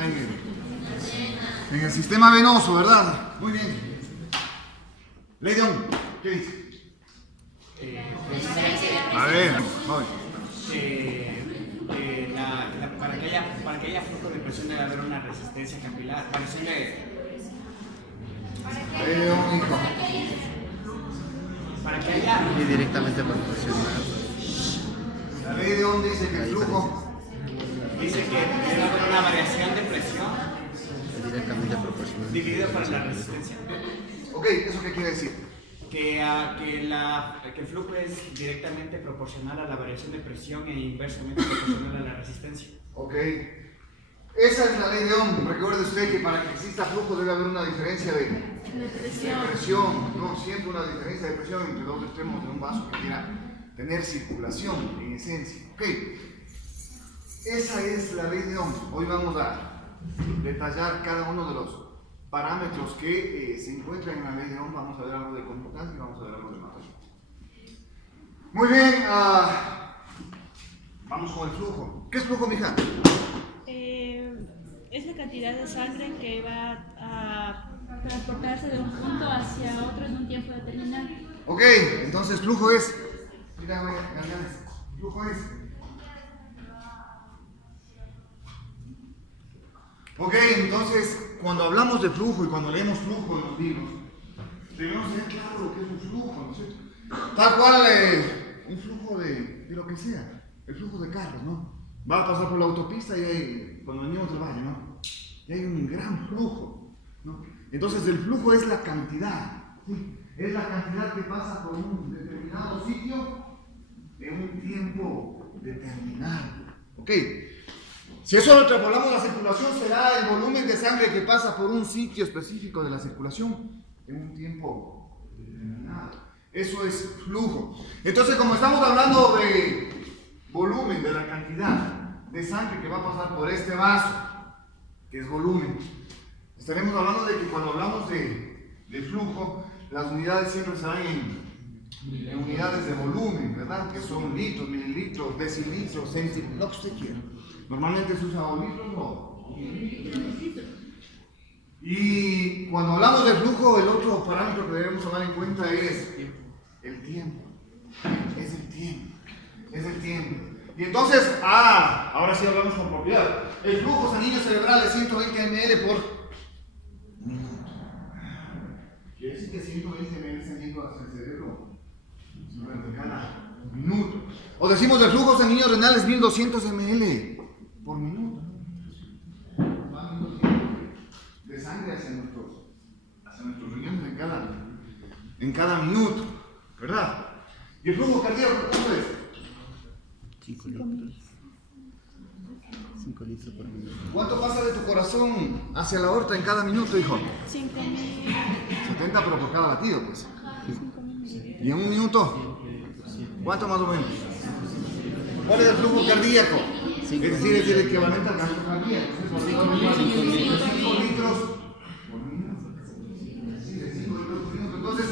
Está en el sistema venoso, ¿verdad? Muy bien. Ley de Ohm, ¿qué dice? A ver, joven. Para que haya flujo de presión debe haber una resistencia capilar. Ley de Ohm, hijo. Para que haya... Y directamente proporcional. La ley de Ohm dice que el flujo Dice que debe haber una variación de presión Es directamente proporcional. dividida por la resistencia. Ok, ¿eso qué quiere decir? Que el flujo es directamente proporcional a la variación de presión e inversamente proporcional a la resistencia. Ok. Esa es la ley de Ohm. Recuerde usted que para que exista flujo debe haber una diferencia de presión. No, siempre una diferencia de presión entre dos extremos de un vaso que quiera tener circulación en esencia. Ok. Esa es la ley de Ohm. Hoy vamos a detallar cada uno de los parámetros que se encuentran en la ley de Ohm. Vamos a ver algo de conductancia y vamos a ver algo de material. Muy bien, vamos con el flujo. ¿Qué es flujo, mija? Es la cantidad de sangre que va a transportarse de un punto hacia otro en un tiempo determinado. Ok, entonces flujo es. Mira, Gavianes, flujo es. Ok, entonces cuando hablamos de flujo y cuando leemos flujo en los libros, debemos tener claro lo que es un flujo, ¿no es cierto? Tal cual un flujo de lo que sea, el flujo de carros, ¿no? Va a pasar por la autopista y hay, cuando venimos del valle, ¿no? Y hay un gran flujo, ¿no? Entonces el flujo es la cantidad, ¿sí? Es la cantidad que pasa por un determinado sitio en un tiempo determinado, ¿ok? Si eso lo extrapolamos a la circulación, será el volumen de sangre que pasa por un sitio específico de la circulación en un tiempo determinado. Eso es flujo. Entonces, como estamos hablando de volumen, de la cantidad de sangre que va a pasar por este vaso, que es volumen, estaremos hablando de que cuando hablamos de flujo, las unidades siempre estarán en unidades de volumen, ¿verdad? Que son litros, mililitros, decilitros, centilitros, lo que usted quiera. Normalmente se usa litros o mililitros. Y cuando hablamos de flujo, el otro parámetro que debemos tomar en cuenta es el tiempo. Es el tiempo. Es el tiempo. Y entonces, ahora sí hablamos con propiedad. El flujo sanguíneo cerebral es 120 ml por minuto. Quiere decir que 120 ml se han ido hacia el cerebro durante cada minuto. O decimos el flujo sanguíneo renal es 1200 ml por minuto. De sangre hacia nuestros riñones en cada minuto, ¿verdad? ¿Y el flujo cardíaco cuánto es? 5 litros. 5 litros por minuto. ¿Cuánto pasa de tu corazón hacia la aorta en cada minuto, hijo? 5000. 70, pero por cada latido, pues. 5000. ¿Y en un minuto? ¿Cuánto más o menos? ¿Cuál es el flujo cardíaco? Es decir, es el equivalente al gasto cardíaco. 5 litros por minuto. Entonces,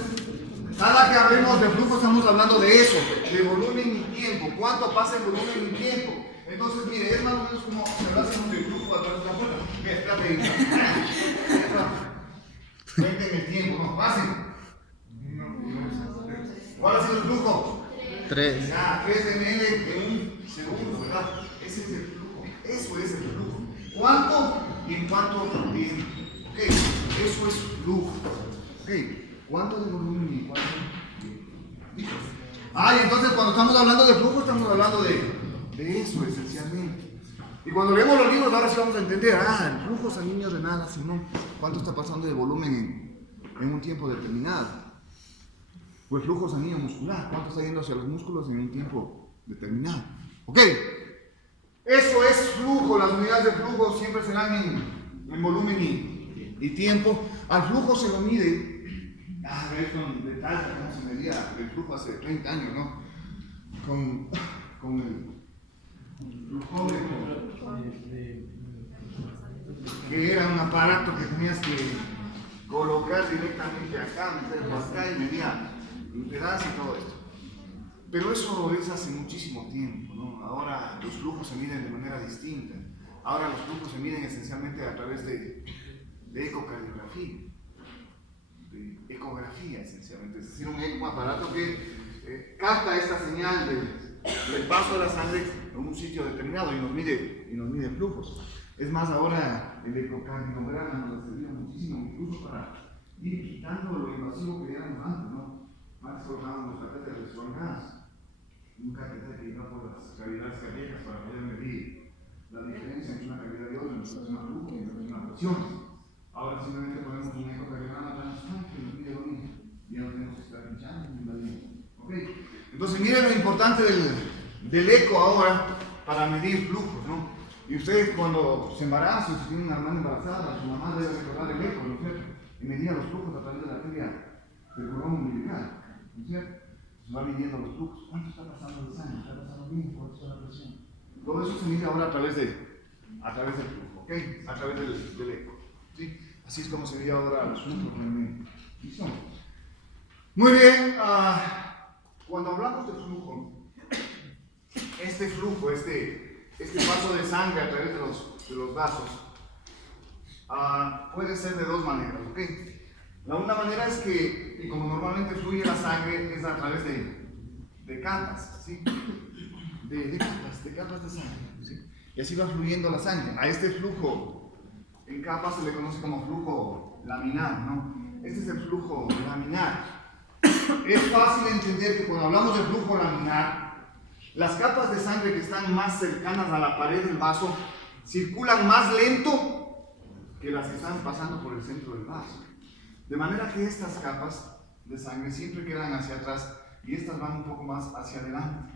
cada que hablemos de flujo estamos hablando de eso, de volumen y tiempo. ¿Cuánto pasa el volumen y tiempo? Entonces, mire, es más o menos como si hablásemos de flujo a través de la puerta. Mira, espérate. Cuenten el tiempo, no, pasen. ¿Cuál ha sido el flujo? 3. 3 ml en un segundo, ¿verdad? Ese es el flujo. Eso es el flujo. ¿Cuánto y en cuánto tiempo? Ok, eso es flujo. Ok, ¿cuánto de volumen y cuánto de tiempo? Y entonces cuando estamos hablando de flujo, estamos hablando de eso esencialmente. Y cuando leemos los libros, ahora sí vamos a entender, el flujo sanguíneo renal, así no, cuánto está pasando de volumen en un tiempo determinado. O el flujo sanguíneo muscular, cuánto está yendo hacia los músculos en un tiempo determinado. ¿Ok? Eso es flujo, las unidades de flujo siempre serán en volumen y tiempo. Al flujo se lo mide, a ver con detalle cómo se medía el flujo hace 30 años, ¿no? Con el flujómetro, que era un aparato que tenías que colocar directamente acá, meterlo acá y medía impedancia y todo esto. Pero eso es hace muchísimo tiempo, ¿no? Ahora los flujos se miden de manera distinta. Ahora los flujos se miden esencialmente a través de ecocardiografía, de ecografía esencialmente, es decir, un aparato que capta esta señal del paso de la sangre en un sitio determinado y nos mide flujos. Es más, ahora el ecocardiograma nos ha servido muchísimo, incluso para ir quitando lo invasivo que éramos antes, ¿no? Antes colocaban los catéteres desordenados, un catéter que iba por las cavidades cardíacas para poder medir la diferencia entre una cavidad y otra, en relación a flujo y en relación a presión. Ahora simplemente ponemos un ecocardiograma transparente y nos mide lo mismo. Ya no tenemos que estar pinchando ni invadiendo. ¿Okay? Entonces, miren lo importante del eco ahora para medir flujos, ¿no? Y ustedes cuando se embarazan, si tienen una hermana embarazada, su mamá debe recordar el eco, ¿no es cierto? Y medir los flujos a través de la arteria del cordón umbilical, ¿no es cierto? Se va midiendo los flujos. ¿Cuánto está pasando de sangre? ¿Está pasando bien? ¿Cuánto está la presión? Todo eso se mide ahora a través del flujo, ¿ok? A través del eco, ¿sí? Así es como se mide ahora el asunto con la medición. Muy bien, cuando hablamos de flujo, este flujo, este paso de sangre a través de los vasos, puede ser de dos maneras, ¿ok? La una manera es que, y como normalmente fluye la sangre, es a través de capas, ¿sí? De capas de sangre, ¿sí? Y así va fluyendo la sangre. A este flujo en capas se le conoce como flujo laminar, ¿no? Este es el flujo laminar. Es fácil entender que cuando hablamos de flujo laminar, las capas de sangre que están más cercanas a la pared del vaso circulan más lento que las que están pasando por el centro del vaso. De manera que estas capas de sangre siempre quedan hacia atrás y estas van un poco más hacia adelante.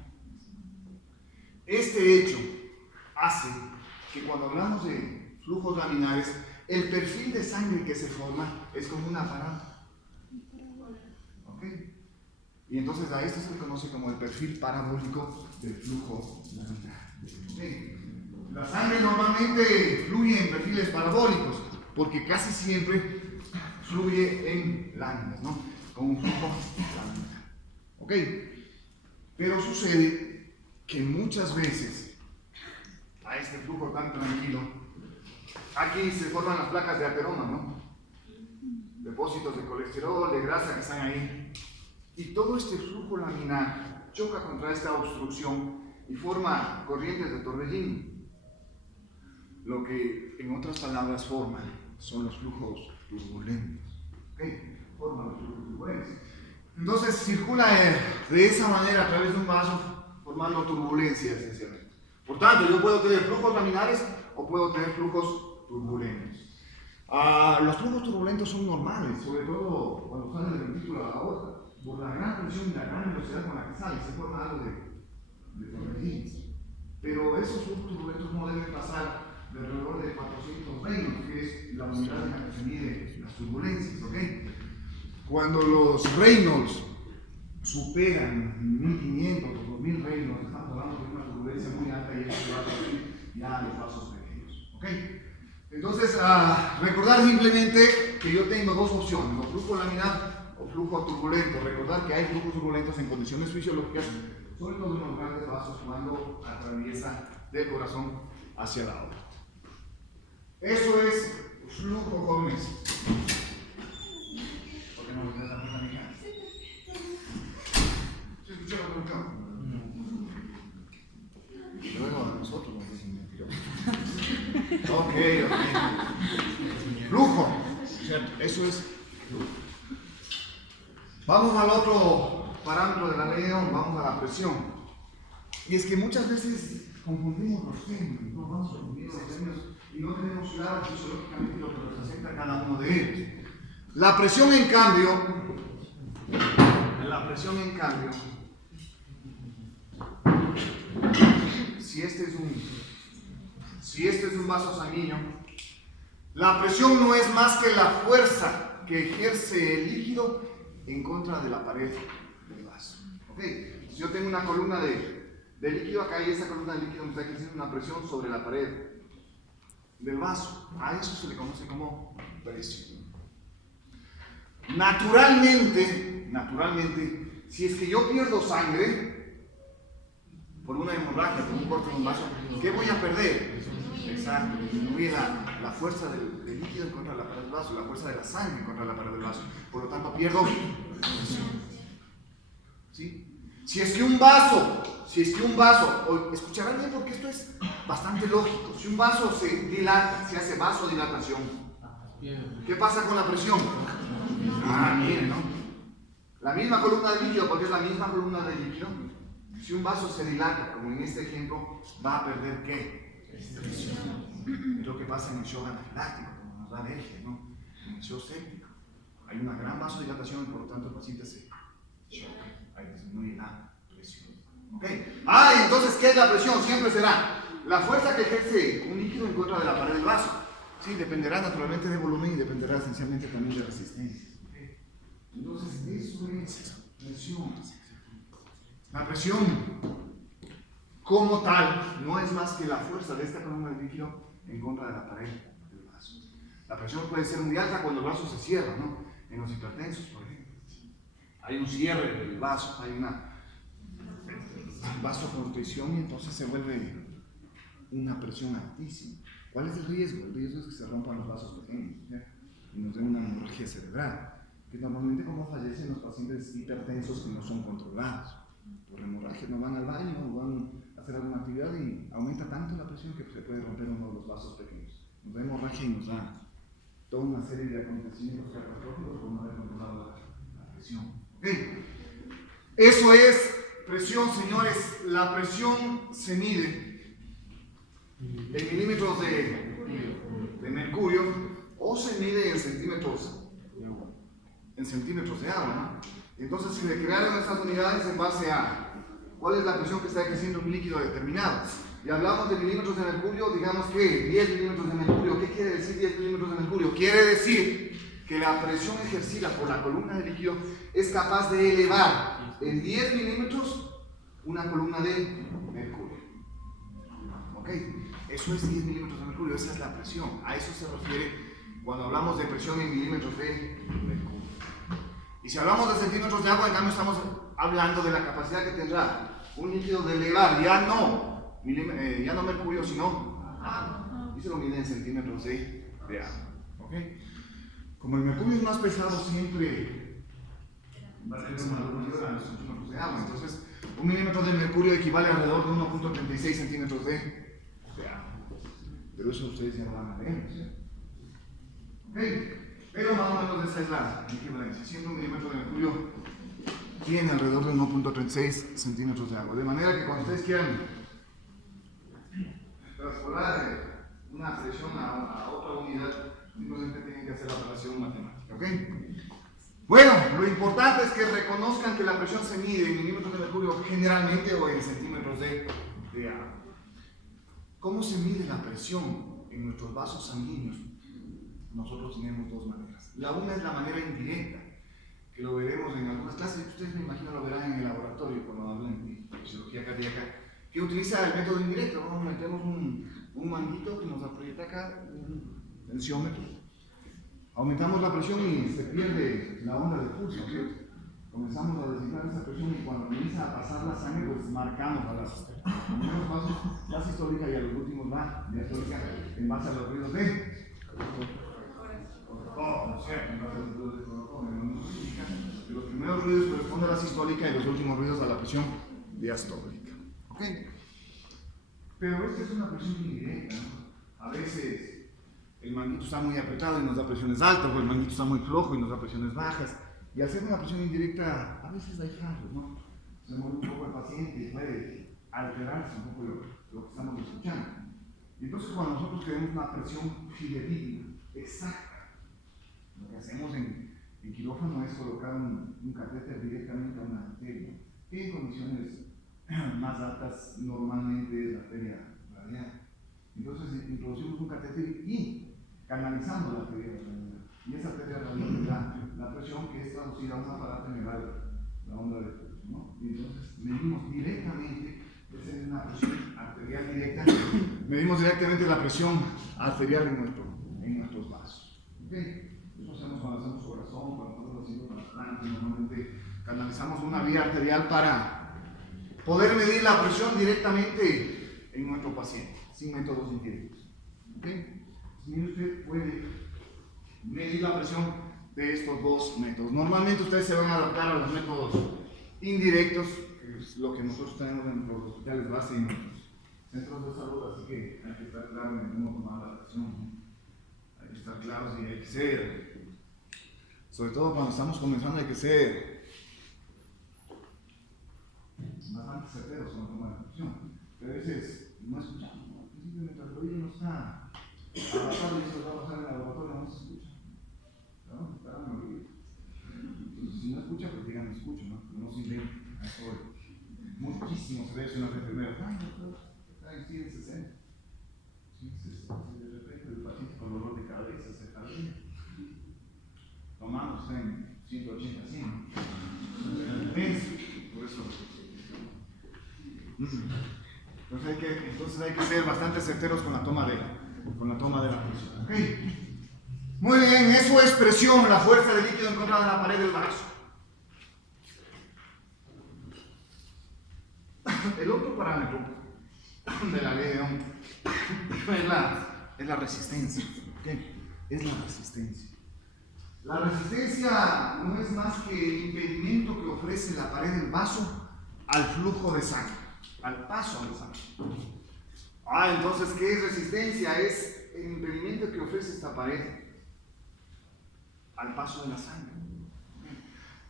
Este hecho hace que cuando hablamos de flujos laminares, el perfil de sangre que se forma es como una parábola. ¿Ok? Y entonces a esto se le conoce como el perfil parabólico del flujo laminar. ¿Okay? La sangre normalmente fluye en perfiles parabólicos porque casi siempre fluye en láminas, ¿no? Como un flujo laminar. ¿Ok? Pero sucede que muchas veces a este flujo tan tranquilo, aquí se forman las placas de ateroma, ¿no? Depósitos de colesterol, de grasa que están ahí. Y todo este flujo laminar choca contra esta obstrucción y forma corrientes de torbellino. Lo que en otras palabras forman son los flujos turbulentos. ¿Okay? Forman los flujos turbulentos. Entonces circula de esa manera a través de un vaso, formando turbulencia esencialmente. Por tanto, yo puedo tener flujos laminares o puedo tener flujos turbulentos. Los flujos turbulentos son normales, sobre todo cuando sale del ventículo a la aorta. Por la gran presión y la gran velocidad con la que sale, se forma algo de torbellinos. Pero esos flujos turbulentos no deben pasar de alrededor de 400 Reynolds, que es la unidad en la que se mide las turbulencias, ¿ok? Cuando los Reynolds superan 1500 o 2000 Reynolds, estamos hablando de una turbulencia muy alta y eso va a traducir ya a los vasos pequeños, ¿ok? Entonces, recordar simplemente que yo tengo dos opciones, o flujo laminar o flujo turbulento. Recordar que hay flujos turbulentos en condiciones fisiológicas, sobre todo en los grandes vasos cuando atraviesa del corazón hacia la aorta. Eso es flujo, jóvenes. ¿Por qué no me la puta mía? ¿Se escucha lo que me acabo? Luego a nosotros nos dicen mentirosos. Ok. Flujo. Eso es flujo. Vamos al otro parámetro de la ley, vamos a la presión. Y es que muchas veces confundimos los términos, no vamos confundiendo los términos y no tenemos claro fisiológicamente lo que representa cada uno de ellos. La presión, en cambio, si este es un vaso sanguíneo, la presión no es más que la fuerza que ejerce el líquido en contra de la pared del vaso. ¿Okay? Si yo tengo una columna de líquido acá y esa columna de líquido me está ejerciendo una presión sobre la pared del vaso, a eso se le conoce como presión. Naturalmente, si es que yo pierdo sangre por una hemorragia, por un corte en un vaso, ¿qué voy a perder? Exacto, disminuye la fuerza del líquido en contra de la pared del vaso, la fuerza de la sangre en contra de la pared del vaso. Por lo tanto, pierdo presión. ¿Sí? Si es que un vaso, escucharán bien porque esto es bastante lógico. Si un vaso se dilata, se hace vasodilatación, ¿qué pasa con la presión? Bien, ¿no? La misma columna de líquido, porque es la misma columna de líquido. Si un vaso se dilata, como en este ejemplo, va a perder ¿qué? Presión. Es lo que pasa en el shock anafiláctico, como nos da alergia, ¿no? En el shock séptico. Hay una gran vasodilatación y por lo tanto el paciente se choca. Ahí disminuye la presión. ¿Ok? Entonces, ¿qué es la presión? Siempre será la fuerza que ejerce un líquido en contra de la pared del vaso. Sí, dependerá naturalmente de volumen y dependerá esencialmente también de resistencia. ¿Okay? Entonces, eso es presión. La presión, como tal, no es más que la fuerza de esta columna de líquido en contra de la pared del vaso. La presión puede ser muy alta cuando el vaso se cierra, ¿no? En los hipertensos, por ejemplo. Hay un cierre del vaso, hay una vasoconstricción y entonces se vuelve una presión altísima. ¿Cuál es el riesgo? El riesgo es que se rompan los vasos pequeños, ¿sí? Y nos dé una hemorragia cerebral, que normalmente como fallecen los pacientes hipertensos que no son controlados. Por hemorragia no van al baño o van a hacer alguna actividad y aumenta tanto la presión que se puede romper uno de los vasos pequeños. Nos da hemorragia y nos da toda una serie de acontecimientos catastróficos por no haber controlado la presión. ¿Okay? Eso es presión, señores. La presión se mide en milímetros de mercurio o se mide en centímetros de agua, ¿no? Entonces se crearon estas unidades en base a cuál es la presión que está ejerciendo un líquido determinado. Y hablamos de milímetros de mercurio, digamos que 10 milímetros de mercurio. ¿Qué quiere decir 10 milímetros de mercurio? Quiere decir que la presión ejercida por la columna de líquido es capaz de elevar en 10 milímetros una columna de mercurio. ¿Ok? Eso es 10 milímetros de mercurio, esa es la presión. A eso se refiere cuando hablamos de presión en milímetros de mercurio. Y si hablamos de centímetros de agua, en cambio estamos hablando de la capacidad que tendrá un líquido de elevar, ya no mercurio, sino agua. Y se lo mide en centímetros de agua. ¿Ok? Como el mercurio es más pesado, siempre va a tener una longitud de centímetros de agua. Entonces, un milímetro de mercurio equivale a alrededor de 1.36 centímetros de agua. Pero eso ustedes ya lo van a ver, ¿sí? ¿Ok? Pero más o menos esa es la equivalencia. Siendo un milímetro de mercurio tiene alrededor de 1.36 centímetros de agua. De manera que cuando ustedes quieran transformar una presión a otra unidad, simplemente tienen que hacer la operación matemática. ¿Ok? Bueno, lo importante es que reconozcan que la presión se mide en milímetros de mercurio generalmente o en centímetros de agua. ¿Cómo se mide la presión en nuestros vasos sanguíneos? Nosotros tenemos dos maneras. La una es la manera indirecta, que lo veremos en algunas clases, ustedes me imagino lo verán en el laboratorio cuando hablan de fisiología cardíaca, que utiliza el método indirecto, ¿no? Metemos un manguito que nos aprieta acá, un tensiómetro, aumentamos la presión y se pierde la onda de pulso, ¿sí? Comenzamos a descifrar esa presión y cuando comienza a pasar la sangre, pues marcamos a los primeros pasos la sistólica y a los últimos la diastólica en base a los ruidos de los primeros ruidos corresponden a la sistólica y los últimos ruidos a la presión diastólica. ¿Ok? Pero esta es una presión indirecta, ¿no? A veces el manguito está muy apretado y nos da presiones altas, o el manguito está muy flojo y nos da presiones bajas. Y al ser una presión indirecta, a veces hay fallos, ¿no? Se mueve un poco el paciente y puede alterarse un poco lo que estamos escuchando. Y entonces cuando nosotros queremos una presión fidedigna, exacta, lo que hacemos en quirófano es colocar un catéter directamente a una arteria, que en condiciones más altas normalmente es la arteria radial. Entonces introducimos un catéter y canalizamos la arteria radial. Y esa arteria radial da la presión que es traducida a un aparato en la onda de pulso, ¿no? Y entonces medimos directamente, esa es una presión arterial directa, medimos directamente la presión arterial en nuestros vasos. ¿Okay? Eso hacemos cuando hacemos corazón, cuando estamos haciendo trasplantes, normalmente canalizamos una vía arterial para poder medir la presión directamente en nuestro paciente, sin métodos indirectos. ¿Ok? Y usted puede medir la presión de estos dos métodos. Normalmente ustedes se van a adaptar a los métodos indirectos, que es lo que nosotros tenemos en los hospitales base y en nuestros centros de salud, así que hay que estar claros en cómo tomar la presión, ¿no? Hay que estar claros y hay que ser, sobre todo cuando estamos comenzando, hay que ser bastante certeros con la toma de la presión. Pero a veces no escuchamos, ¿no? Simplemente el oído no está adaptado y eso va a pasar en el laboratorio, no se escucha. ¿No? Está en el oído. Entonces, si no escucha, pues digan escucho, ¿no? No sirve a eso. Muchísimo se ve eso en las enfermeras. Ay, doctor, ahí sí el 60. Sí, de repente el paciente con dolor de cabeza se jardina. Tomamos en 180, 100. Por eso. Entonces hay que ser bastante certeros con la toma de la presión. ¿Okay? Muy bien, eso es presión, la fuerza del líquido en contra de la pared del vaso. El otro parámetro de la ley de Ohm es la resistencia. ¿Okay? Es la resistencia. La resistencia no es más que el impedimento que ofrece la pared del vaso al flujo de sangre, al paso de sangre. Entonces, ¿qué es resistencia? Es el impedimento que ofrece esta pared al paso de la sangre.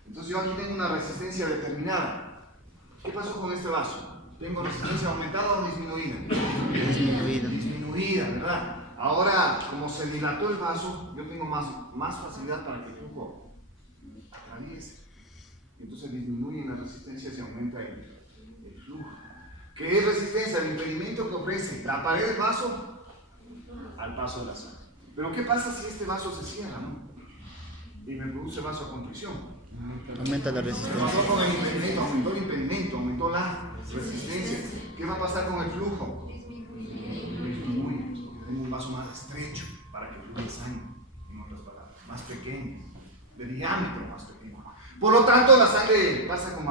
Entonces yo aquí tengo una resistencia determinada. ¿Qué pasó con este vaso? ¿Tengo resistencia aumentada o disminuida? Disminuida. Disminuida, ¿verdad? Ahora, como se dilató el vaso, yo tengo más facilidad para que el flujo atraviese. Entonces disminuye la resistencia y se aumenta el flujo. ¿Qué es resistencia? El impedimento que ofrece la pared del vaso al paso de la sangre. Pero ¿qué pasa si este vaso se cierra, no? Y me produce vasoconstricción. Aumenta la ¿Qué resistencia. pasó con el impedimento? Aumentó el impedimento, aumentó la resistencia. ¿Qué va a pasar con el flujo? Disminuye. Tengo un vaso más estrecho para que fluya sangre, en otras palabras, más pequeño, de diámetro más pequeño. Por lo tanto, la sangre pasa con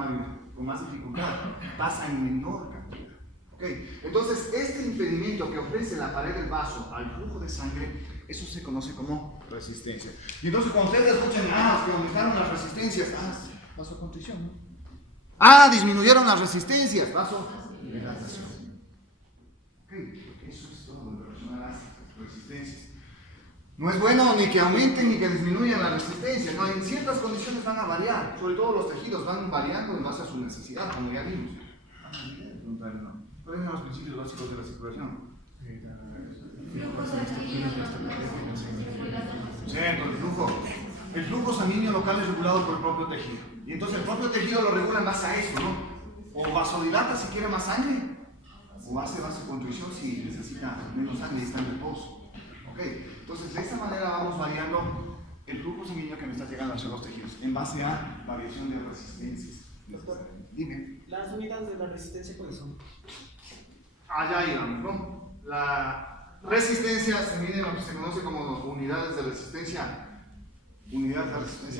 más dificultad, pasa en menor cantidad. ¿Okay? Entonces, este impedimento que ofrece la pared del vaso al flujo de sangre, eso se conoce como resistencia. Y entonces, cuando ustedes escuchan, que aumentaron las resistencias, vasoconstricción, ¿no? Disminuyeron las resistencias, vasodilatación. Okay. Eso es todo lo relacionado a las resistencias. No es bueno ni que aumenten ni que disminuyan la resistencia, ¿no? En ciertas condiciones van a variar, sobre todo los tejidos van variando en base a su necesidad, como ya vimos. ¿Cuáles son los principios básicos de la circulación? Cierto, el flujo sanguíneo local es regulado por el propio tejido. Y entonces el propio tejido lo regula en base a esto, ¿no? O vasodilata si quiere más sangre, o hace vasoconstricción si necesita menos sangre y está en reposo. ¿Ok? Entonces de esta manera vamos variando el flujo sanguíneo que me está llegando hacia los tejidos en base a variación de resistencias. Doctor, dime. ¿las unidades de la resistencia cuáles son? Allá íbamos, ¿no? La resistencia se mide en lo que se conoce como unidades de resistencia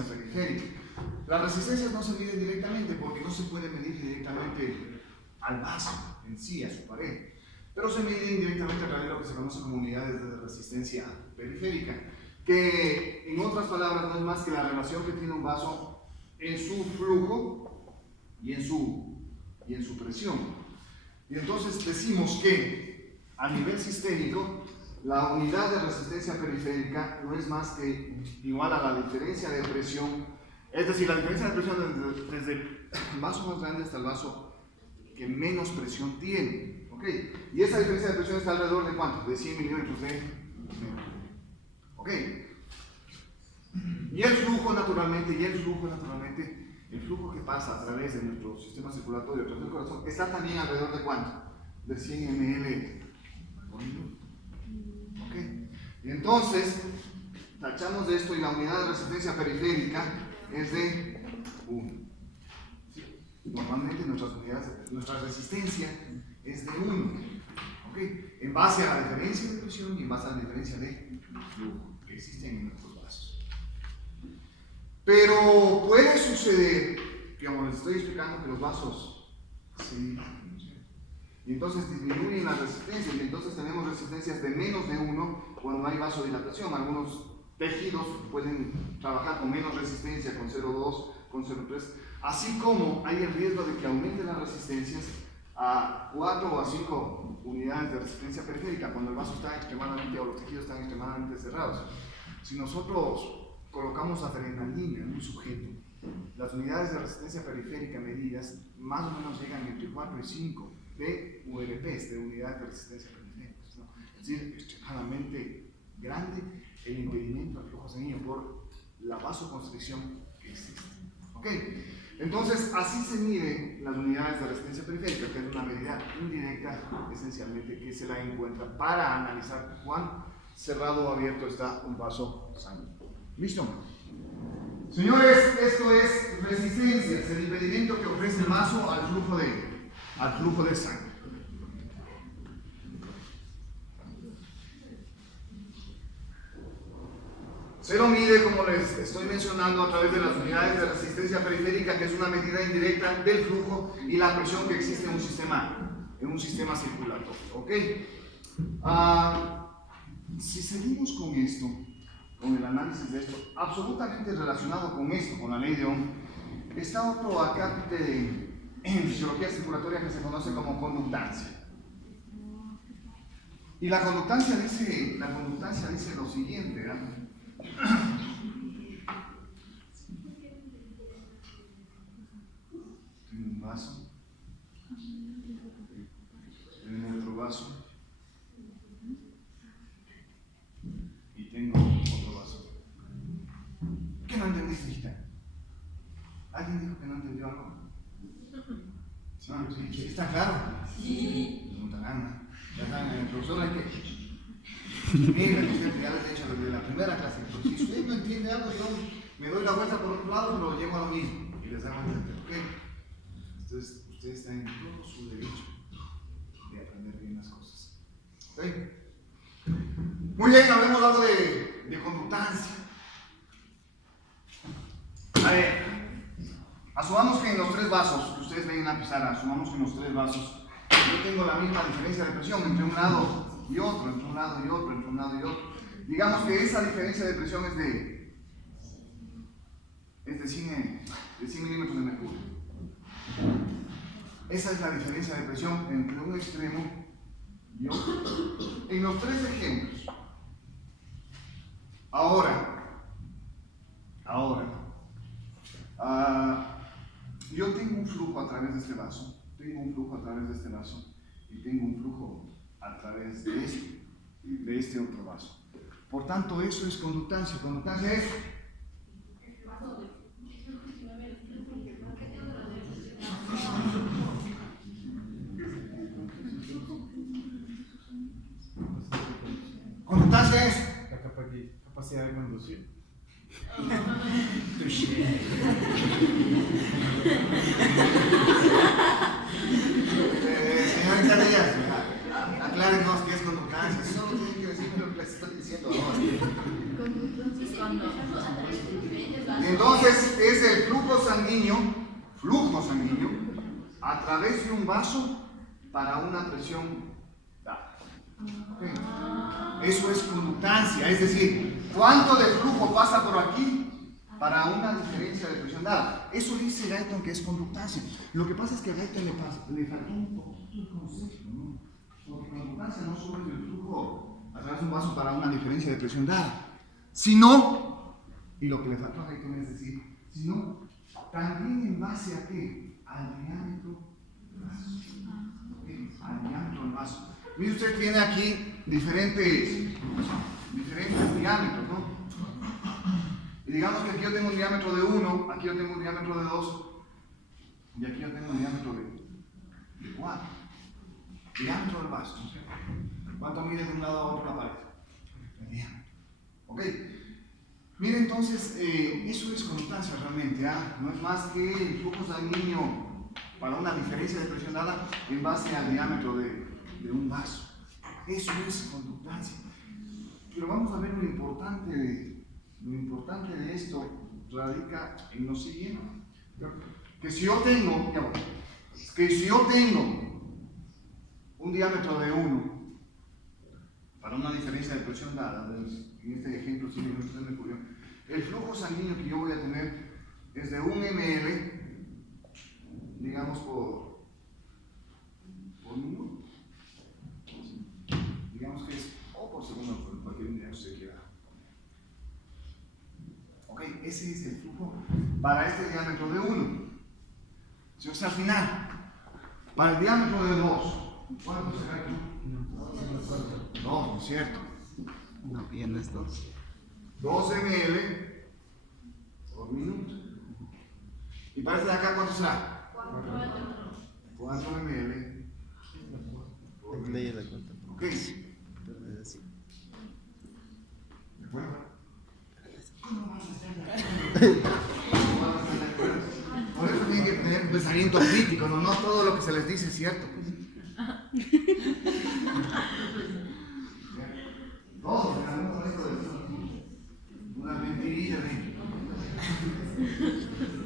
periférica. Las resistencias no se miden directamente porque no se puede medir directamente al vaso en sí, a su pared, pero se miden indirectamente a través de lo que se conoce como unidades de resistencia periférica, que en otras palabras no es más que la relación que tiene un vaso en su flujo y en su presión. Y entonces decimos que a nivel sistémico la unidad de resistencia periférica no es más que igual a la diferencia de presión, es decir, la diferencia de presión desde el vaso más grande hasta el vaso que menos presión tiene. ¿Okay? Y esa diferencia de presión está alrededor de ¿cuánto? De 100 milímetros de mercurio. ¿Ok? Y el flujo naturalmente, el flujo que pasa a través de nuestro sistema circulatorio, a través del corazón, está también alrededor de ¿cuánto? De 100 ml por minuto. ¿Ok? Y entonces, tachamos de esto y la unidad de resistencia periférica es de 1. ¿Sí? Normalmente nuestra resistencia es de 1. ¿Ok? En base a la diferencia de presión y en base a la diferencia de flujo que existen en nuestros vasos. Pero puede suceder que, como les estoy explicando, que los vasos se dilatan, ¿no? Y Y entonces disminuyen las resistencias, y entonces tenemos resistencias de menos de 1 cuando no hay vasodilatación. Algunos tejidos pueden trabajar con menos resistencia, con 0,2, con 0,3, así como hay el riesgo de que aumenten las resistencias a 4 o a 5 unidades de resistencia periférica cuando el vaso está extremadamente, o los tejidos están extremadamente cerrados. Si nosotros colocamos adrenalina en un sujeto, las unidades de resistencia periférica medidas más o menos llegan entre 4 y 5 de URPs, de unidades de resistencia periférica, ¿no? Es decir, extremadamente grande el impedimento al flujo sanguíneo por la vasoconstricción que existe. ¿Ok? Entonces, así se miden las unidades de resistencia periférica, que es una medida indirecta, esencialmente, que se la encuentra para analizar cuán cerrado o abierto está un vaso sanguíneo. ¿Listo? Señores, esto es resistencias, el impedimento que ofrece el vaso al flujo de sangre. Se lo mide, como les estoy mencionando, a través de las unidades de resistencia periférica, que es una medida indirecta del flujo y la presión que existe en un sistema circulatorio. ¿Ok? Si seguimos con esto, con el análisis de esto, absolutamente relacionado con esto, con la ley de Ohm, está otro acápite en fisiología circulatoria que se conoce como conductancia. Y la conductancia dice lo siguiente, ¿eh? Tengo un vaso, tengo otro vaso y tengo otro vaso. ¿Qué no entendiste, hijita? ¿Alguien dijo que no entendió algo? ¿Sí? ¿Está claro? Sí. Ya están, el profesor hay que... Miren, ya les he hecho desde la primera clase. Pero si usted no entiende algo, yo me doy la vuelta por otro lado y lo llevo a lo mismo. Y les hago entender, ¿ok? Entonces, usted está en todo su derecho de aprender bien las cosas. ¿Ok? Muy bien, hablemos algo de conductancia. A ver, asumamos que en los 3 vasos que ustedes ven en la pizarra, asumamos que en los 3 vasos yo tengo la misma diferencia de presión entre un lado y otro, entre un lado y otro, entre un lado y otro. Digamos que esa diferencia de presión es de 100 milímetros de mercurio. Esa es la diferencia de presión entre un extremo y otro. En los 3 ejemplos. Ahora, yo tengo un flujo a través de este vaso, y tengo un flujo a través de este otro vaso. Por tanto, eso es conductancia. Conductancia es la capacidad de conducir. Señorita Díaz, aclárenos qué es conductancia. Eso no tienen que decir lo que les estoy diciendo ahora. Entonces es el flujo sanguíneo a través de un vaso para una presión dada. ¿Okay? Eso es conductancia, es decir, ¿cuánto de flujo pasa por aquí para una diferencia de presión dada? Eso dice Guyton que es conductancia. Lo que pasa es que a Guyton le faltó un poquito el concepto, ¿no? Porque conductancia no solo es el flujo a través de un vaso para una diferencia de presión dada, sino, y lo que le faltó a Guyton es decir, sino también en base a qué? Al diámetro del vaso. ¿Okay? Al diámetro del vaso. Mire, usted tiene aquí diferentes diámetros, ¿no? Y digamos que aquí yo tengo un diámetro de 1, aquí yo tengo un diámetro de 2, y aquí yo tengo un diámetro de 4. Diámetro del vaso, ¿no? ¿Cuánto mide de un lado a otro la pared? El diámetro. ¿Ok? Mire, entonces, eso es constancia realmente, ¿ah? No es más que el flujo sanguíneo para una diferencia de presión dada en base al diámetro de un vaso. Eso es conductancia. Pero vamos a ver lo importante de esto radica en lo siguiente. Que si yo tengo un diámetro de 1, para una diferencia de presión dada, en este ejemplo sí me ocurrió, el flujo sanguíneo que yo voy a tener es de 1 ml, digamos por minuto, digamos que es o por segundo, por cualquier unidad que usted quiera. Ok, ese es el flujo para este diámetro de 1. Si o sea, al final, para el diámetro de 2, ¿cuánto será aquí? 2, ¿no es cierto? No, bien es 2. 2 ml por minuto. ¿Y para este de acá cuánto será? 4 ml por Ley minuto. de cuenta. Ok. ¿De acuerdo? ¿Cómo vas a estar de acuerdo? ¿Cómo vas a estar de acuerdo? Por eso tienen que tener un pensamiento crítico, no todo lo que se les dice es cierto. Todos en algún momento de eso. Una mentirilla de.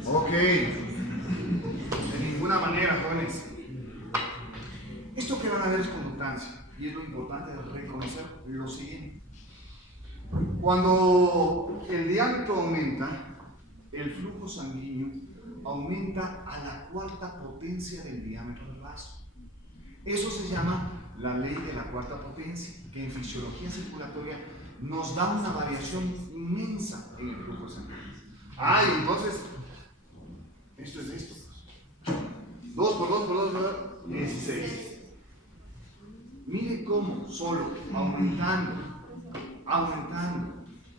Ok. De ninguna manera, jóvenes. Esto que van a ver es conductancia. Y es lo importante de reconocer lo siguiente. Cuando el diámetro aumenta, el flujo sanguíneo aumenta a la cuarta potencia del diámetro del vaso. Eso se llama la ley de la cuarta potencia, que en fisiología circulatoria nos da una variación inmensa en el flujo sanguíneo. Y entonces, esto es esto. 2 por 2 por 2 por 2, 16. Mire cómo solo aumentando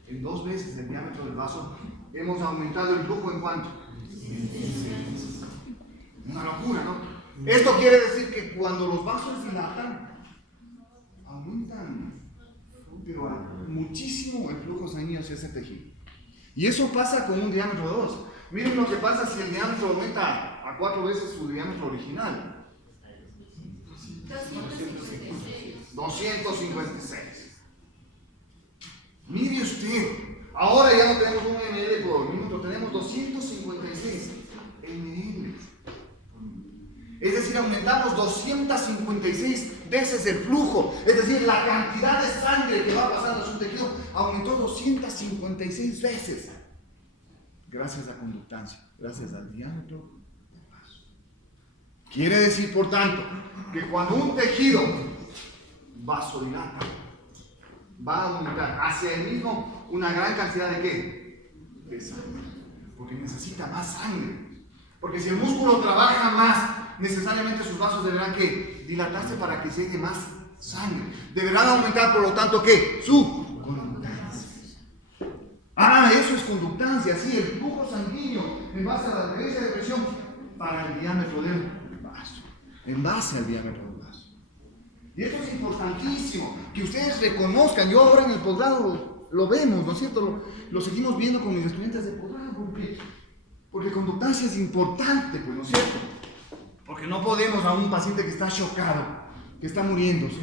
en 2 veces el diámetro del vaso, hemos aumentado el flujo en cuánto? Una locura, ¿no? Esto quiere decir que cuando los vasos dilatan, aumentan pero muchísimo el flujo sanguíneo hacia ese tejido. Y eso pasa con un diámetro 2. Miren lo que pasa si el diámetro aumenta a 4 veces su diámetro original. 256. Mire usted, ahora ya no tenemos 1 ml por minuto, tenemos 256 ml. Es decir, aumentamos 256 veces el flujo. Es decir, la cantidad de sangre que va pasando a su tejido aumentó 256 veces. Gracias a conductancia, gracias al diámetro del vaso. Quiere decir, por tanto, que cuando un tejido vasodilata, va a aumentar hacia el mismo una gran cantidad de ¿qué? De sangre. Porque necesita más sangre. Porque si el músculo trabaja más, necesariamente sus vasos deberán ¿qué? Dilatarse para que llegue más sangre. Deberán aumentar, por lo tanto, ¿qué? Su conductancia. Eso es conductancia, sí, el flujo sanguíneo en base a la diferencia de presión para el diámetro del vaso. En base al diámetro del vaso. Y esto es importantísimo, que ustedes reconozcan. Yo ahora en el posgrado lo vemos, ¿no es cierto? Lo seguimos viendo con mis estudiantes de posgrado, porque conductancia es importante, pues, ¿no es cierto? Porque no podemos a un paciente que está chocado, que está muriéndose,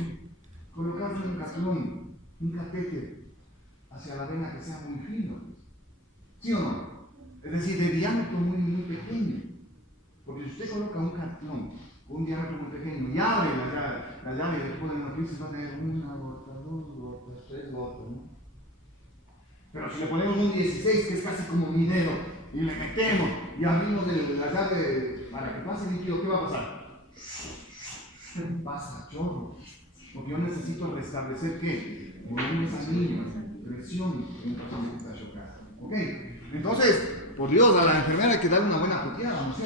colocarle un catrón, un catéter hacia la vena que sea muy fino. ¿Sí o no? Es decir, de diámetro muy pequeño. Porque si usted coloca un catrón, un diámetro muy pequeño, y abre la llave y después de una crisis va a tener 1 gota, 2 gotas, 3 gotas, ¿no? Pero si le ponemos un 16, que es casi como minero, y le metemos y abrimos la llave para que pase el líquido, ¿qué va a pasar? Pasa chorro. Porque yo necesito restablecer ¿qué? Volumen sanguíneo, presión en un paciente que está chocado. ¿Ok? Entonces, por Dios, a la enfermera hay que darle una buena puteada, no sé.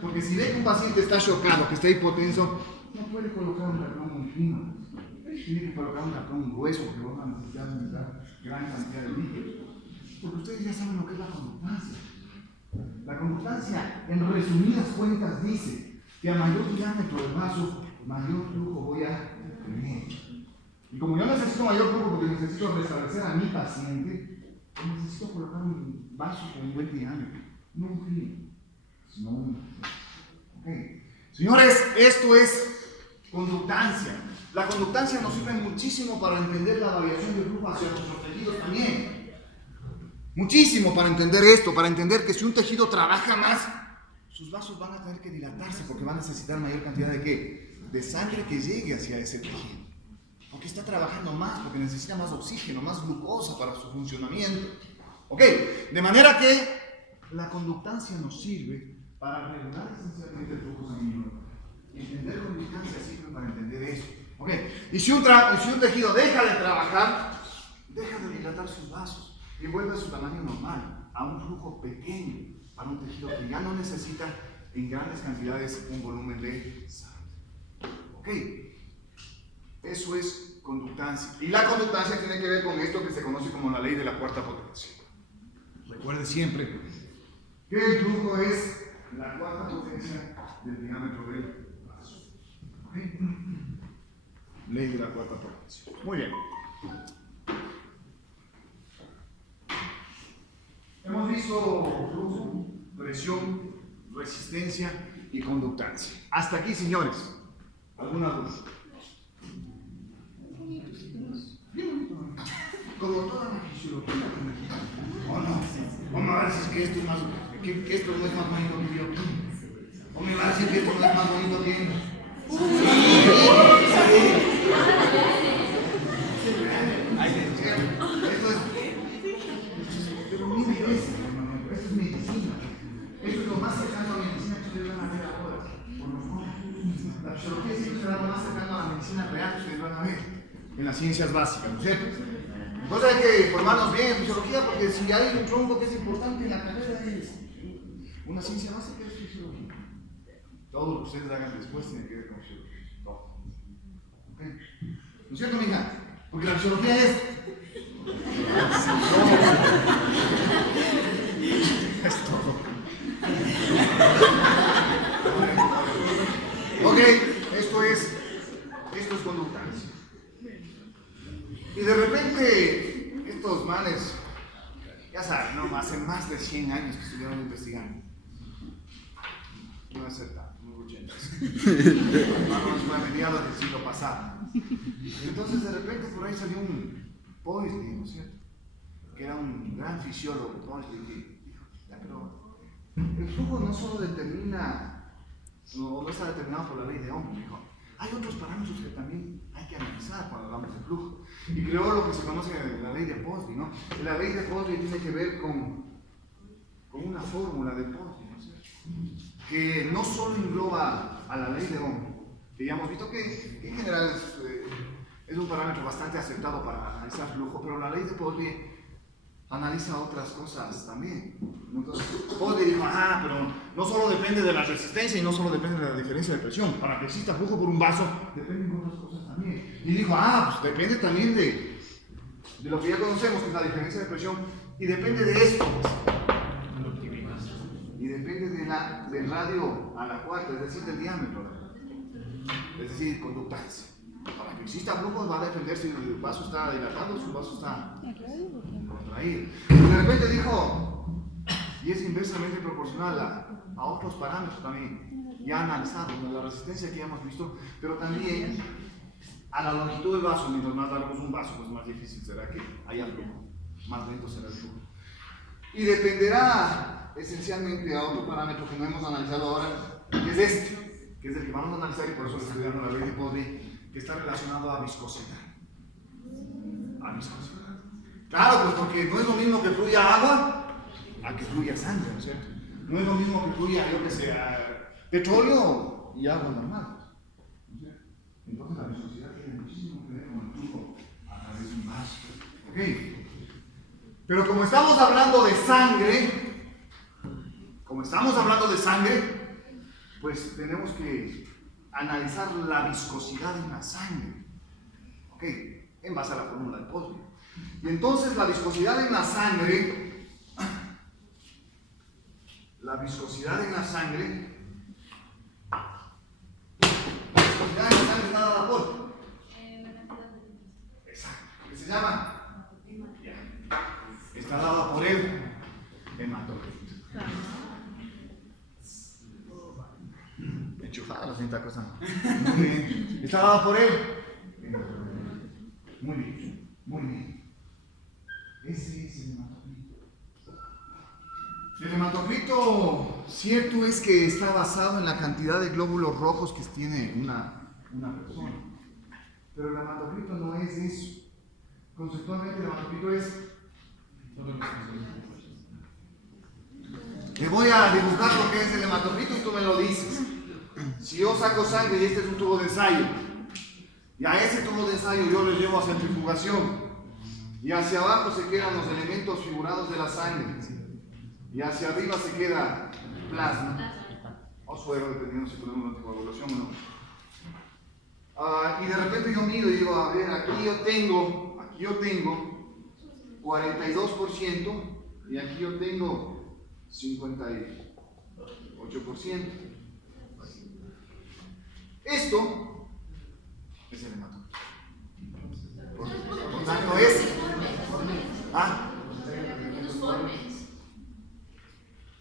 Porque si ve que un paciente está chocado, que está hipotenso, no puede colocar un cartón muy fino. Tiene que colocar un cartón grueso porque van a necesitar una gran cantidad de líquidos. Porque ustedes ya saben lo que es la conductancia. La conductancia, en resumidas cuentas, dice que a mayor diámetro del vaso, mayor flujo voy a tener. Y como yo necesito mayor flujo porque necesito restablecer a mi paciente, necesito colocar un vaso con un buen diámetro, no un fino, sino un. Okay. Señores, esto es conductancia. La conductancia nos sirve muchísimo para entender la variación de flujo hacia nuestros tejidos también. Muchísimo para entender esto, para entender que si un tejido trabaja más, sus vasos van a tener que dilatarse porque van a necesitar mayor cantidad de ¿qué? De sangre que llegue hacia ese tejido. Porque está trabajando más, porque necesita más oxígeno, más glucosa para su funcionamiento. ¿Ok? De manera que la conductancia nos sirve para regular esencialmente el flujo sanguíneo. Entender conductancia sirve para entender eso. ¿Ok? Y si un tejido deja de trabajar, deja de dilatar sus vasos y vuelve a su tamaño normal, a un flujo pequeño, para un tejido que ya no necesita en grandes cantidades un volumen de sangre. ¿Ok? Eso es conductancia. Y la conductancia tiene que ver con esto que se conoce como la ley de la cuarta potencia. Recuerde siempre que el flujo es la cuarta potencia del diámetro del vaso. ¿Ok? Ley de la cuarta potencia. Muy bien. Hemos visto flujo, presión, resistencia y conductancia. Hasta aquí, señores. ¿Alguna duda? Como toda la fisiología. ¿O no? ¿O me va a decir que esto, que esto no es más bonito que bioquímica? ¿O me va a decir que esto no es más bonito que... Esto es... Pero mire esto es medicina. Esto es lo más cercano a la medicina que ustedes van a ver ahora. Por lo menos. La fisiología siempre será lo más cercano a la medicina real que ustedes van a ver en las ciencias básicas, ¿no es cierto? Entonces hay que formarnos bien en fisiología porque si hay un tronco que es importante en la carrera es una ciencia básica es fisiología. Todo lo que ustedes hagan después tiene que ver con fisiología. Todo. ¿Okay? ¿No es cierto, mija? Porque la fisiología es... Es todo. Ok, esto es conductancia. Y de repente, estos manes, ya saben, ¿no? Hace más de 100 años que estuvieron investigando. No es cierto, muy 80. Vamos a mediados del siglo pasado. Entonces, de repente, por ahí salió un Poisley, ¿no es cierto? Que era un gran fisiólogo, Poisley, que dijo, ya, pero el flujo no solo determina, no está determinado por la ley de Ohm, dijo. Hay otros parámetros que también hay que analizar cuando hablamos de flujo. Y creó lo que se conoce la ley de Poisley, ¿no? La ley de Poisley tiene que ver con una fórmula de Poisley, ¿no es cierto? Que no solo engloba a la ley de Ohm, que ya hemos visto que en general es un parámetro bastante aceptado para analizar flujo, pero la ley de Poisley analiza otras cosas también. Entonces, Poisley dijo, pero no solo depende de la resistencia y no solo depende de la diferencia de presión. Para que exista flujo por un vaso, dependen de otras cosas también. Y dijo, pues depende también de lo que ya conocemos, que es la diferencia de presión, y depende de esto. Y depende del radio a la cuarta, es decir, del diámetro. Es decir, conductancia. Para que exista flujo va a depender si el vaso está dilatado o si el vaso está contraído. De repente dijo, y es inversamente proporcional a otros parámetros también, ya analizados, la resistencia que ya hemos visto, pero también a la longitud del vaso. Mientras más largo es un vaso, pues más difícil será que haya flujo, más lento será el flujo. Y dependerá esencialmente a otro parámetro que no hemos analizado ahora, que es este, que es el que vamos a analizar y por eso estudiamos la ley de Poisley, que está relacionado a viscosidad. A viscosidad. Claro, pues porque no es lo mismo que fluya agua a que fluya sangre, ¿no es cierto? No es lo mismo que fluya, yo que sé, petróleo y agua normal. ¿No es cierto? Entonces la viscosidad tiene muchísimo que ver con el flujo a través de un vaso. ¿Ok? Pero como estamos hablando de sangre, pues tenemos que analizar la viscosidad en la sangre, ¿ok? En base a la fórmula de Poisley. Y entonces la viscosidad en la sangre está dada por... Exacto. ¿Qué se llama? Está dada por el hematocrit. Enchufada la cinta cosa. Muy bien. Está dada por él. Muy bien. Muy bien. Ese es el hematocrito. El hematocrito cierto es que está basado en la cantidad de glóbulos rojos que tiene una persona. Pero el hematocrito no es eso. Conceptualmente el hematocrito es... Te voy a dibujar lo que es el hematocrito y tú me lo dices. Si yo saco sangre y este es un tubo de ensayo, y a ese tubo de ensayo yo lo llevo a centrifugación, y hacia abajo se quedan los elementos figurados de la sangre, y hacia arriba se queda plasma o suero, dependiendo si ponemos una anticoagulación o no. Y de repente yo miro y digo, a ver, aquí yo tengo 42% y aquí yo tengo 58%. Esto es el hematocrito. Por tanto es...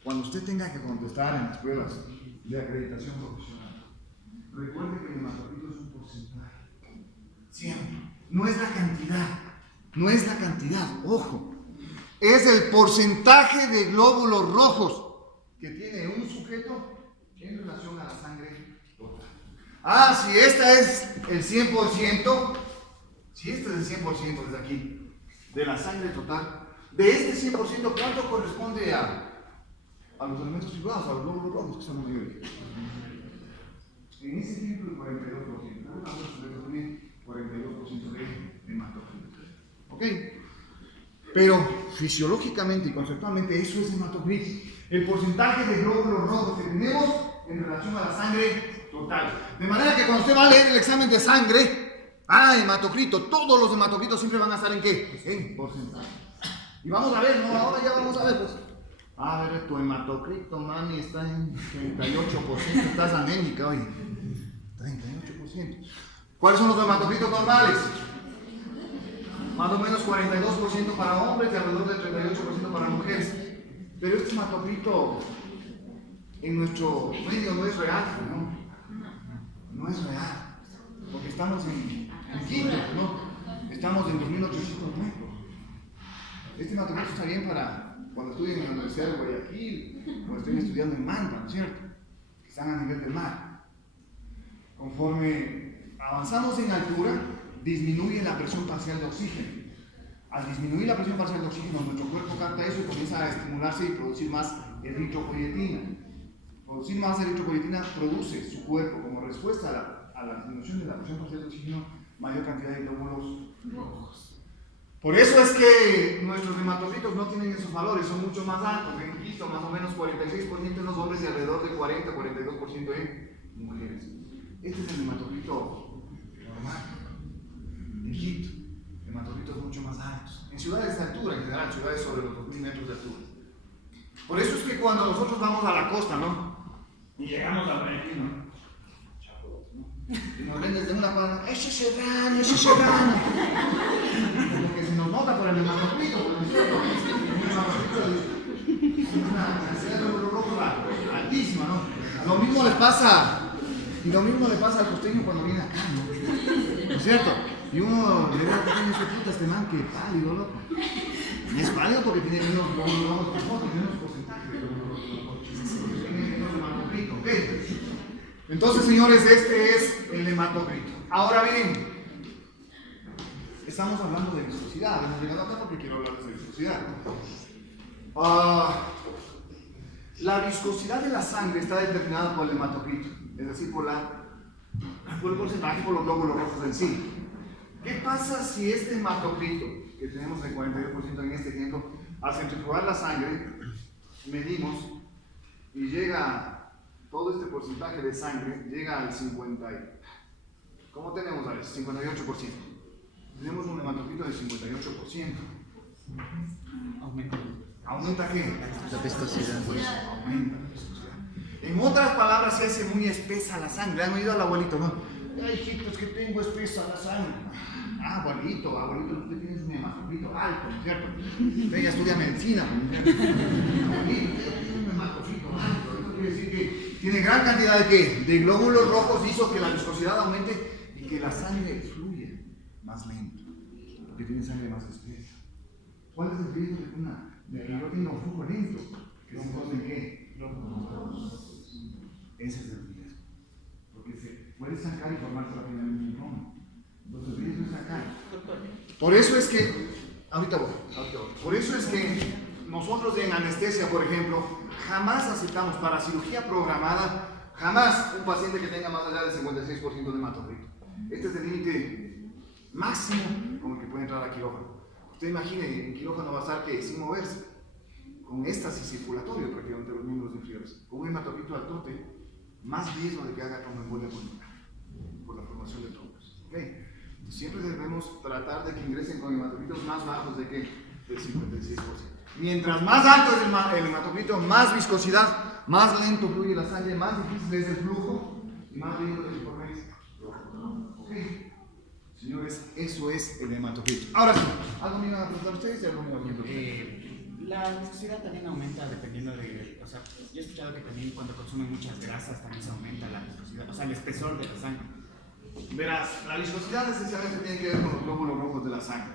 Cuando usted tenga que contestar en las pruebas de acreditación profesional, recuerde que el hematocrito es un porcentaje. Siempre. No es la cantidad. No es la cantidad, ojo. Es el porcentaje de glóbulos rojos que tiene un sujeto en relación a la sangre total. Si esta es el 100%, si este es el 100% desde aquí, de la sangre total, de este 100%, ¿cuánto corresponde a los elementos figurados, a los glóbulos rojos que están en el? En ese ejemplo, el 42%. Vamos a ver también 42% de hematocrito. ¿Ok? Pero fisiológicamente y conceptualmente eso es hematocrito. El porcentaje de glóbulos rojos que tenemos en relación a la sangre total. De manera que cuando usted va a leer el examen de sangre, hematocrito, todos los hematocritos siempre van a estar en ¿qué? En porcentaje. Y vamos a ver, ¿no? Ahora ya vamos a ver, pues. A ver, tu hematocrito, mami, está en 38%, estás anémica, oye. 38%. ¿Cuáles son los hematocritos normales? Más o menos 42% para hombres y alrededor del 38% para mujeres. Pero este hematocrito en nuestro medio no es real, ¿no? No es real. Porque estamos en Quito, ¿no? Estamos en 2800 metros. Este hematocrito está bien para cuando estudien en la Universidad de Guayaquil o estén estudiando en Manta, ¿no es cierto? Que están a nivel del mar. Conforme avanzamos en altura, disminuye la presión parcial de oxígeno. Al disminuir la presión parcial de oxígeno, nuestro cuerpo capta eso y comienza a estimularse y producir más eritropoyetina. Producir más eritropoyetina produce su cuerpo como respuesta a la disminución de la presión parcial de oxígeno mayor cantidad de glóbulos rojos. Por eso es que nuestros hematocritos no tienen esos valores, son mucho más altos. En Quito, más o menos 46% en los hombres y alrededor de 40-42% en mujeres. Este es el hematocrito normal. En Quito, hematocritos mucho más altos. En ciudades de altura, en general, ciudades sobre los 2000 metros de altura. Por eso es que cuando nosotros vamos a la costa, ¿no? Y llegamos a Guayaquil, ¿no? Y nos ven desde una cuadra, ¡ese serrano, ese serrano! Como que se nos nota por el hematocrito, ¿no es cierto? El hematocrito es una cantidad de glóbulos rojos altísima, ¿no? Lo mismo le pasa al costeño cuando viene acá, ¿no? ¿No es cierto? Y uno le da pequeño su puta, este man que pálido, loco. Y es pálido porque tiene menos glóbulos rojos que nosotros, menos porcentaje de glóbulos rojos. Tiene menos hematocrito, ¿ok? Entonces, señores, este es el hematocrito. Ahora bien, estamos hablando de viscosidad. Hemos llegado acá porque quiero hablar de viscosidad. La viscosidad de la sangre está determinada por el hematocrito, es decir, por el porcentaje, por los glóbulos rojos en sí. ¿Qué pasa si este hematocrito, que tenemos el 42% en este ejemplo, al centrifugar la sangre, medimos y llega todo este porcentaje de sangre, llega al 50%? ¿Cómo tenemos ahí? 58%. Tenemos un hematocrito de 58%. ¿Aumenta qué? La viscosidad. Aumenta la viscosidad. En otras palabras, se hace muy espesa la sangre. ¿Han oído al abuelito, no? Ay, hijito, es que tengo espesa la sangre. Abuelito, usted tiene un hematocrito alto, ¿no es cierto? Usted ya estudia medicina, ¿no es cierto? Abuelito, usted tiene un hematocrito alto. Esto quiere decir que tiene gran cantidad de ¿qué? De glóbulos rojos, hizo que la viscosidad aumente y que la sangre fluya más lento, porque tiene sangre más espesa. ¿Cuál es el riesgo de que yo tenga un flujo lento? Que son cosas de qué? Ese es el riesgo. Porque se puede sacar y formarse rápidamente un trauma. Entonces el riesgo es sacar. Por eso es que, ahorita voy. Por eso es que nosotros en anestesia, por ejemplo, jamás aceptamos para cirugía programada, jamás un paciente que tenga más allá del 56% de hematocrito. Este es el límite máximo con el que puede entrar a quirófano. Usted imagine, en quirófano va a estar que sin moverse, con éxtasis circulatorio prácticamente los miembros inferiores, con un hematocrito altote, más riesgo de que haga tromboembolia pulmonar por la formación de trombos. ¿Okay? Siempre debemos tratar de que ingresen con hematocritos más bajos de que del 56%. Mientras más alto es el hematocrito, más viscosidad, más lento fluye la sangre, más difícil es el flujo y más riesgo de informes. ¿Okay? Señores, eso es el hematocrito. Ahora sí, ¿algo me iban a preguntar ustedes y algo me iban a preguntar? La viscosidad también aumenta dependiendo de, o sea, yo he escuchado que también cuando consumen muchas grasas también se aumenta la viscosidad, o sea, el espesor de la sangre. Verás, la viscosidad esencialmente tiene que ver con los glóbulos rojos de la sangre.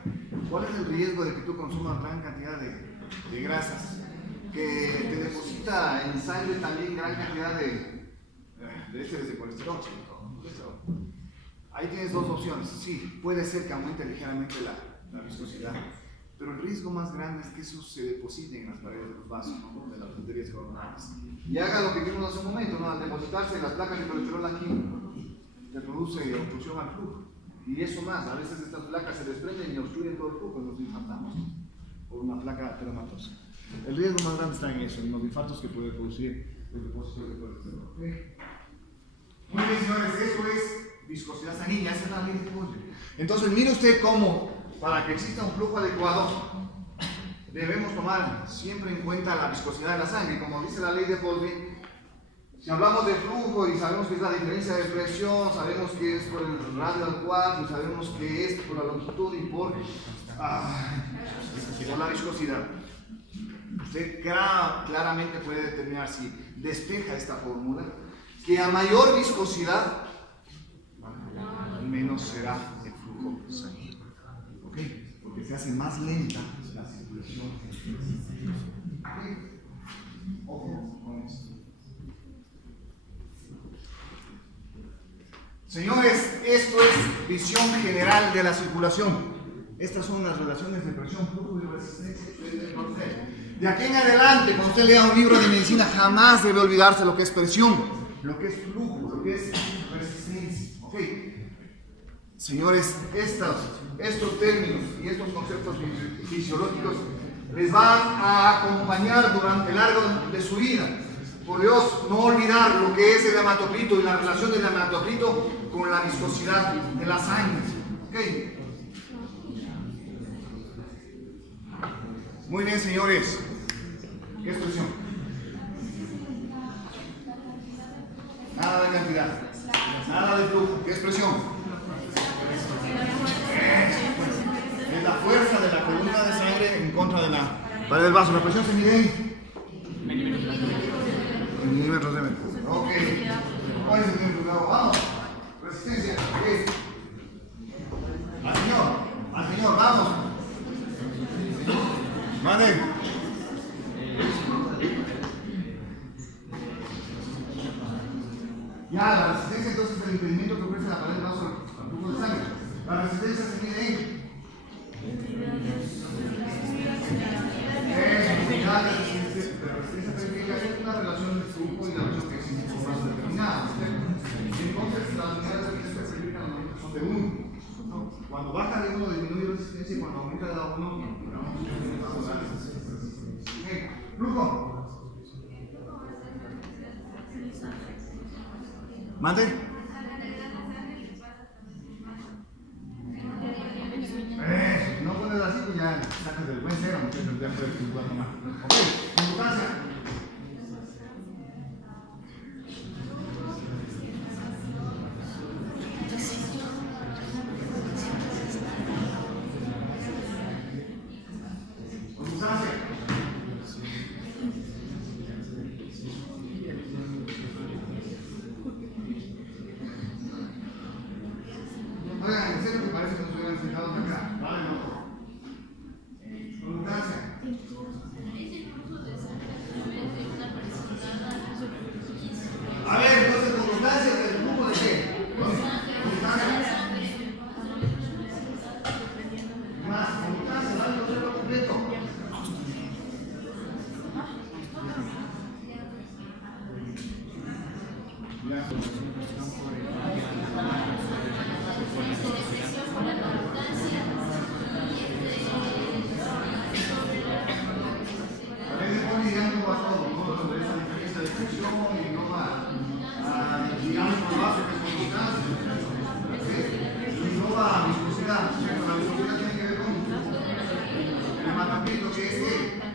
¿Cuál es el riesgo de que tú consumas gran cantidad de grasas? Que te deposita en sangre también gran cantidad de ésteres de colesterol. Ahí tienes dos opciones. Sí, puede ser que aumente ligeramente la viscosidad, pero el riesgo más grande es que eso se deposite en las paredes de los vasos, ¿no? De las arterias coronarias. Y haga lo que vimos hace un momento, ¿no? Al depositarse las placas de colesterol aquí, te produce obstrucción al flujo. Y eso más, a veces estas placas se desprenden y obstruyen todo el flujo y nos infartamos por una placa telematosa. El riesgo más grande está en eso, en los infartos que puede producir el depósito de colesterol. ¿Okay? Muy bien, señores, eso es viscosidad sanguínea, esa es la ley de Pauli. Entonces, mire usted cómo, para que exista un flujo adecuado, debemos tomar siempre en cuenta la viscosidad de la sangre. Como dice la ley de Pauli, si hablamos de flujo y sabemos que es la diferencia de presión, sabemos que es por el radio al cuadro, sabemos que es por la longitud y por la viscosidad. Usted claramente puede determinar si despeja esta fórmula, que a mayor viscosidad, menos será el flujo sanguíneo. ¿Ok? Porque se hace más lenta la circulación. ¿Ok? Ojo con esto. Señores, esto es visión general de la circulación. Estas son las relaciones de presión, flujo y resistencia. De aquí en adelante, cuando usted lea un libro de medicina, jamás debe olvidarse lo que es presión, lo que es flujo, lo que es resistencia. ¿Ok? Señores, estos términos y estos conceptos fisiológicos les van a acompañar durante el largo de su vida. Por Dios, no olvidar lo que es el hematocrito y la relación del hematocrito con la viscosidad de la sangre. ¿Okay? Muy bien, señores. ¿Qué expresión? Nada de cantidad. Nada de flujo. ¿Qué expresión? Es la fuerza de la columna de sangre en contra de la pared del vaso. La presión se mide en milímetros de mercurio. Ok. ¿Cuál es el centímetro? Vamos. Resistencia. Ok. Al señor, vamos. Mande. Ya, la resistencia entonces es el impedimento que ofrece la pared del vaso al flujo de sangre. La resistencia se mide en unidad de resistencia. La resistencia significa que es una relación del flujo y la presión que existe por más determinada. Entonces, las unidades de resistencia significan los movimientos son de 1. Cuando baja de 1 disminuye la resistencia y cuando aumenta de 1 aumentamos la resistencia. Flujo. ¿Mate? No pones así, pues ya sacas del buen cero, muchachos, ya puedes jugar nomás. Ok, conductancia. Conductancia. Oigan, en serio que parece que nos hubieran sentado acá. Vale, no. Conductancia. más, con mi casa, dale el observo completo. Ya. Que es